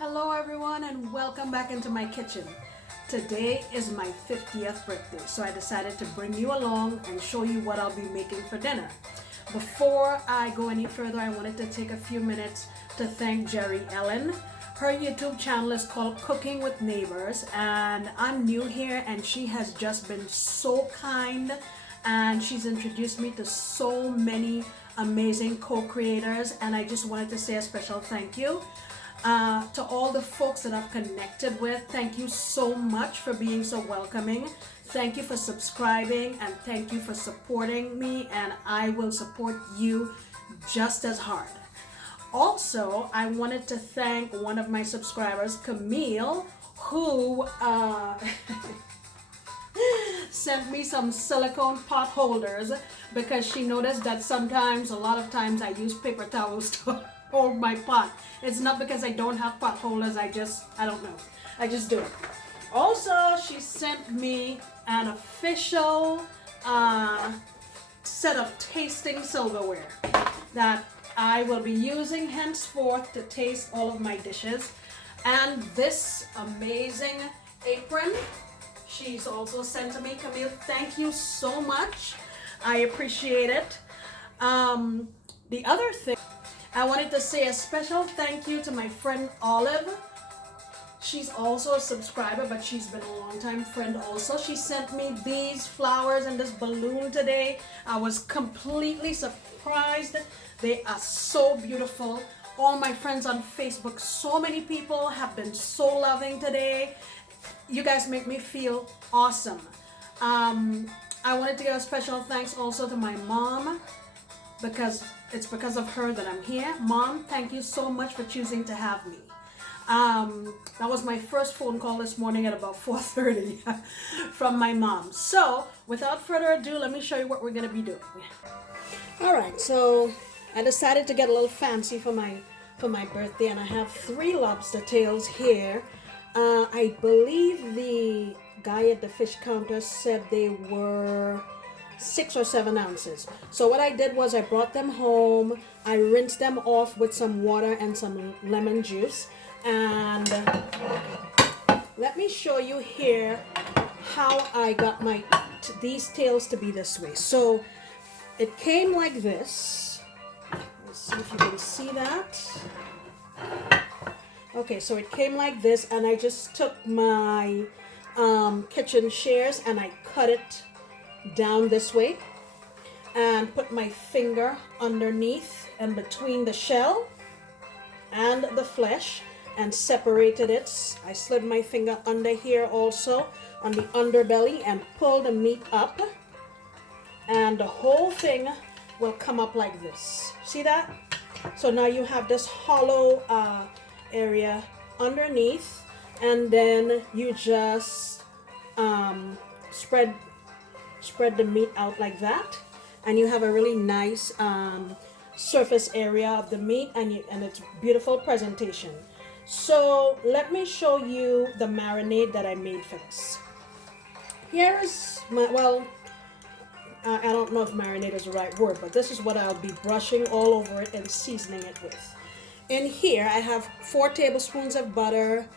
Hello everyone and welcome back into my kitchen. Today is my 50th birthday, so I decided to bring you along and show you what I'll be making for dinner. Before I go any further, I wanted to take a few minutes to thank Jerry Ellen. Her YouTube channel is called Cooking with Neighbors, and I'm new here and she has just been so kind, and she's introduced me to so many amazing co-creators, and I just wanted to say a special thank you. To all the folks that I've connected with, thank you so much for being so welcoming. Thank you for subscribing and thank you for supporting me, and I will support you just as hard. Also, I wanted to thank one of my subscribers, Camille, who sent me some silicone pot holders because she noticed that a lot of times I use paper towels to hold my pot. It's not because I don't have pot holders, I don't know. I just do it. Also, she sent me an official set of tasting silverware that I will be using henceforth to taste all of my dishes. And this amazing apron, she's also sent to me. Camille, thank you so much. I appreciate it. The other thing, I wanted to say a special thank you to my friend Olive. She's also a subscriber, but she's been a long-time friend also. She sent me these flowers and this balloon today. I was completely surprised. They are so beautiful. All my friends on Facebook, so many people have been so loving today. You guys make me feel awesome. I wanted to give a special thanks also to my mom, because it's because of her that I'm here. Mom, thank you so much for choosing to have me. That was my first phone call this morning at about 4:30 from my mom. So without further ado, let me show you what we're gonna be doing. All right, so I decided to get a little fancy for my birthday, and I have 3 lobster tails here. I believe the guy at the fish counter said they were 6 or 7 ounces. So what I did was I brought them home. I rinsed them off with some water and some lemon juice. And let me show you here how I got these tails to be this way. So it came like this. Let's see if you can see that. Okay, so it came like this, and I just took my kitchen shears and I cut it down this way and put my finger underneath and between the shell and the flesh and separated it. I slid my finger under here also on the underbelly and pulled the meat up, and the whole thing will come up like this. See that? So now you have this hollow area underneath, and then you just spread the meat out like that, and you have a really nice surface area of the meat, and it's beautiful presentation. So let me show you the marinade that I made for this. Here is my, I don't know if marinade is the right word, but this is what I'll be brushing all over it and seasoning it with. In here I have 4 tablespoons of butter,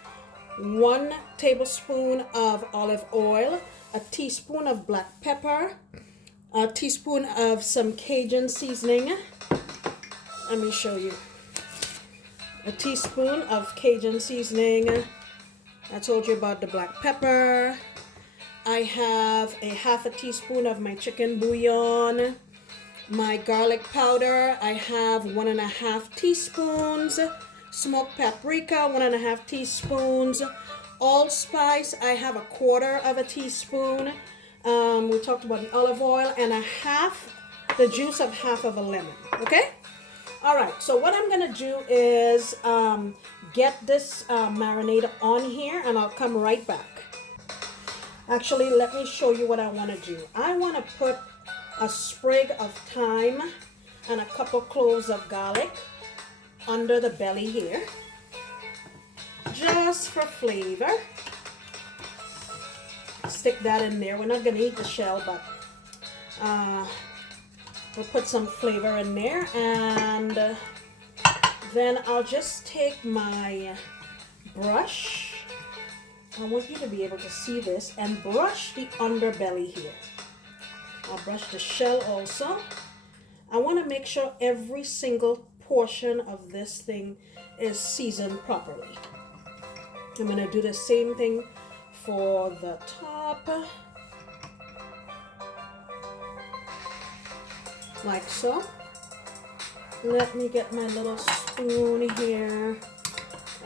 1 tablespoon of olive oil, a teaspoon of black pepper, a teaspoon of some Cajun seasoning. Let me show you. A teaspoon of Cajun seasoning. I told you about the black pepper. I have a half a teaspoon of my chicken bouillon. My garlic powder, I have 1.5 teaspoons. Smoked paprika, 1.5 teaspoons. Allspice, I have 1/4 teaspoon. We talked about the olive oil, and the juice of half of a lemon. Okay? All right, so what I'm gonna do is get this marinade on here, and I'll come right back. Actually, let me show you what I wanna do. I wanna put a sprig of thyme and a couple cloves of garlic under the belly here, just for flavor. Stick that in there. We're not gonna eat the shell, but we'll put some flavor in there, and then I'll just take my brush. I want you to be able to see this, and brush the underbelly here. I'll brush the shell also. I want to make sure every single portion of this thing is seasoned properly. I'm going to do the same thing for the top. Like so. Let me get my little spoon here,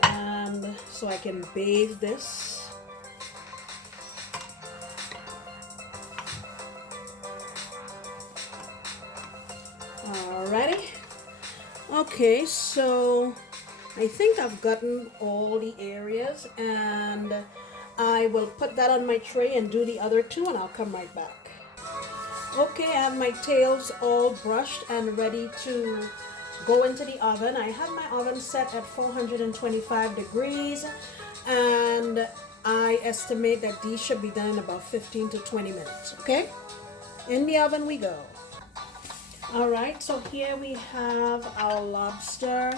and so I can bathe this. Alrighty. Okay, so I think I've gotten all the areas, and I will put that on my tray and do the other two, and I'll come right back. Okay, I have my tails all brushed and ready to go into the oven. I have my oven set at 425 degrees, and I estimate that these should be done in about 15 to 20 minutes. Okay, in the oven we go. All right, so here we have our lobster.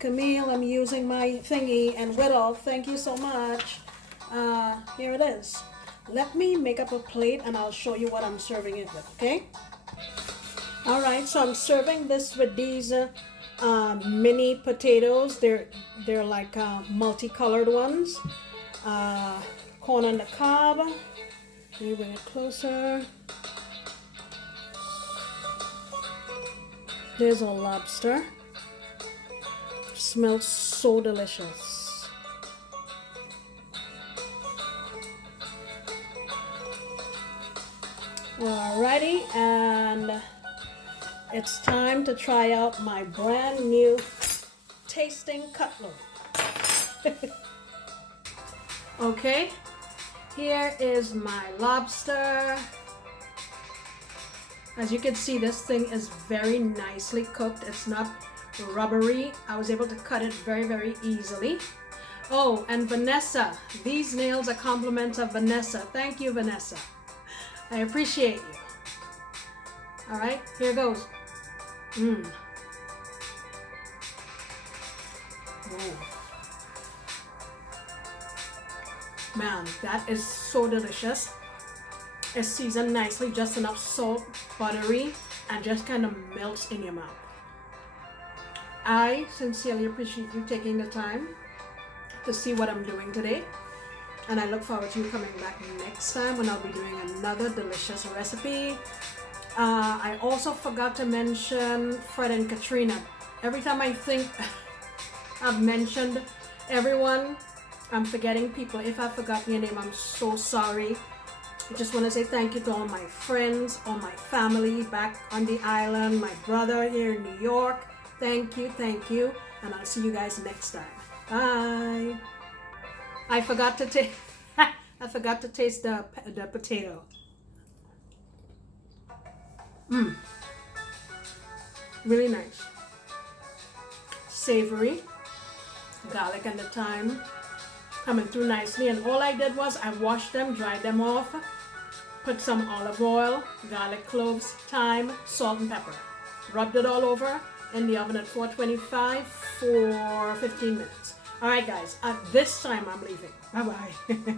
Camille, I'm using my thingy, and Whittle, thank you so much. Here it is. Let me make up a plate and I'll show you what I'm serving it with, okay? All right, so I'm serving this with these mini potatoes. They're like multicolored ones. Corn on the cob. Let me bring it closer. There's a lobster. Smells so delicious. Alrighty, and it's time to try out my brand new tasting cutlet. Okay, here is my lobster. As you can see, this thing is very nicely cooked. It's not rubbery. I was able to cut it very, very easily. Oh, and Vanessa, these nails are compliments of Vanessa. Thank you, Vanessa. I appreciate you. All right, here goes. Man, that is so delicious. It's seasoned nicely, just enough salt, buttery, and just kind of melts in your mouth. I sincerely appreciate you taking the time to see what I'm doing today. And I look forward to you coming back next time when I'll be doing another delicious recipe. I also forgot to mention Fred and Katrina. Every time I think I've mentioned everyone, I'm forgetting people. If I've forgotten your name, I'm so sorry. I just want to say thank you to all my friends, all my family back on the island, my brother here in New York. Thank you, and I'll see you guys next time. Bye. I forgot to taste the potato. Really nice. Savory. Garlic and the thyme coming through nicely, and all I did was I washed them, dried them off, put some olive oil, garlic cloves, thyme, salt and pepper. Rubbed it all over in the oven at 425 for 15 minutes. All right, guys, at this time I'm leaving. Bye-bye.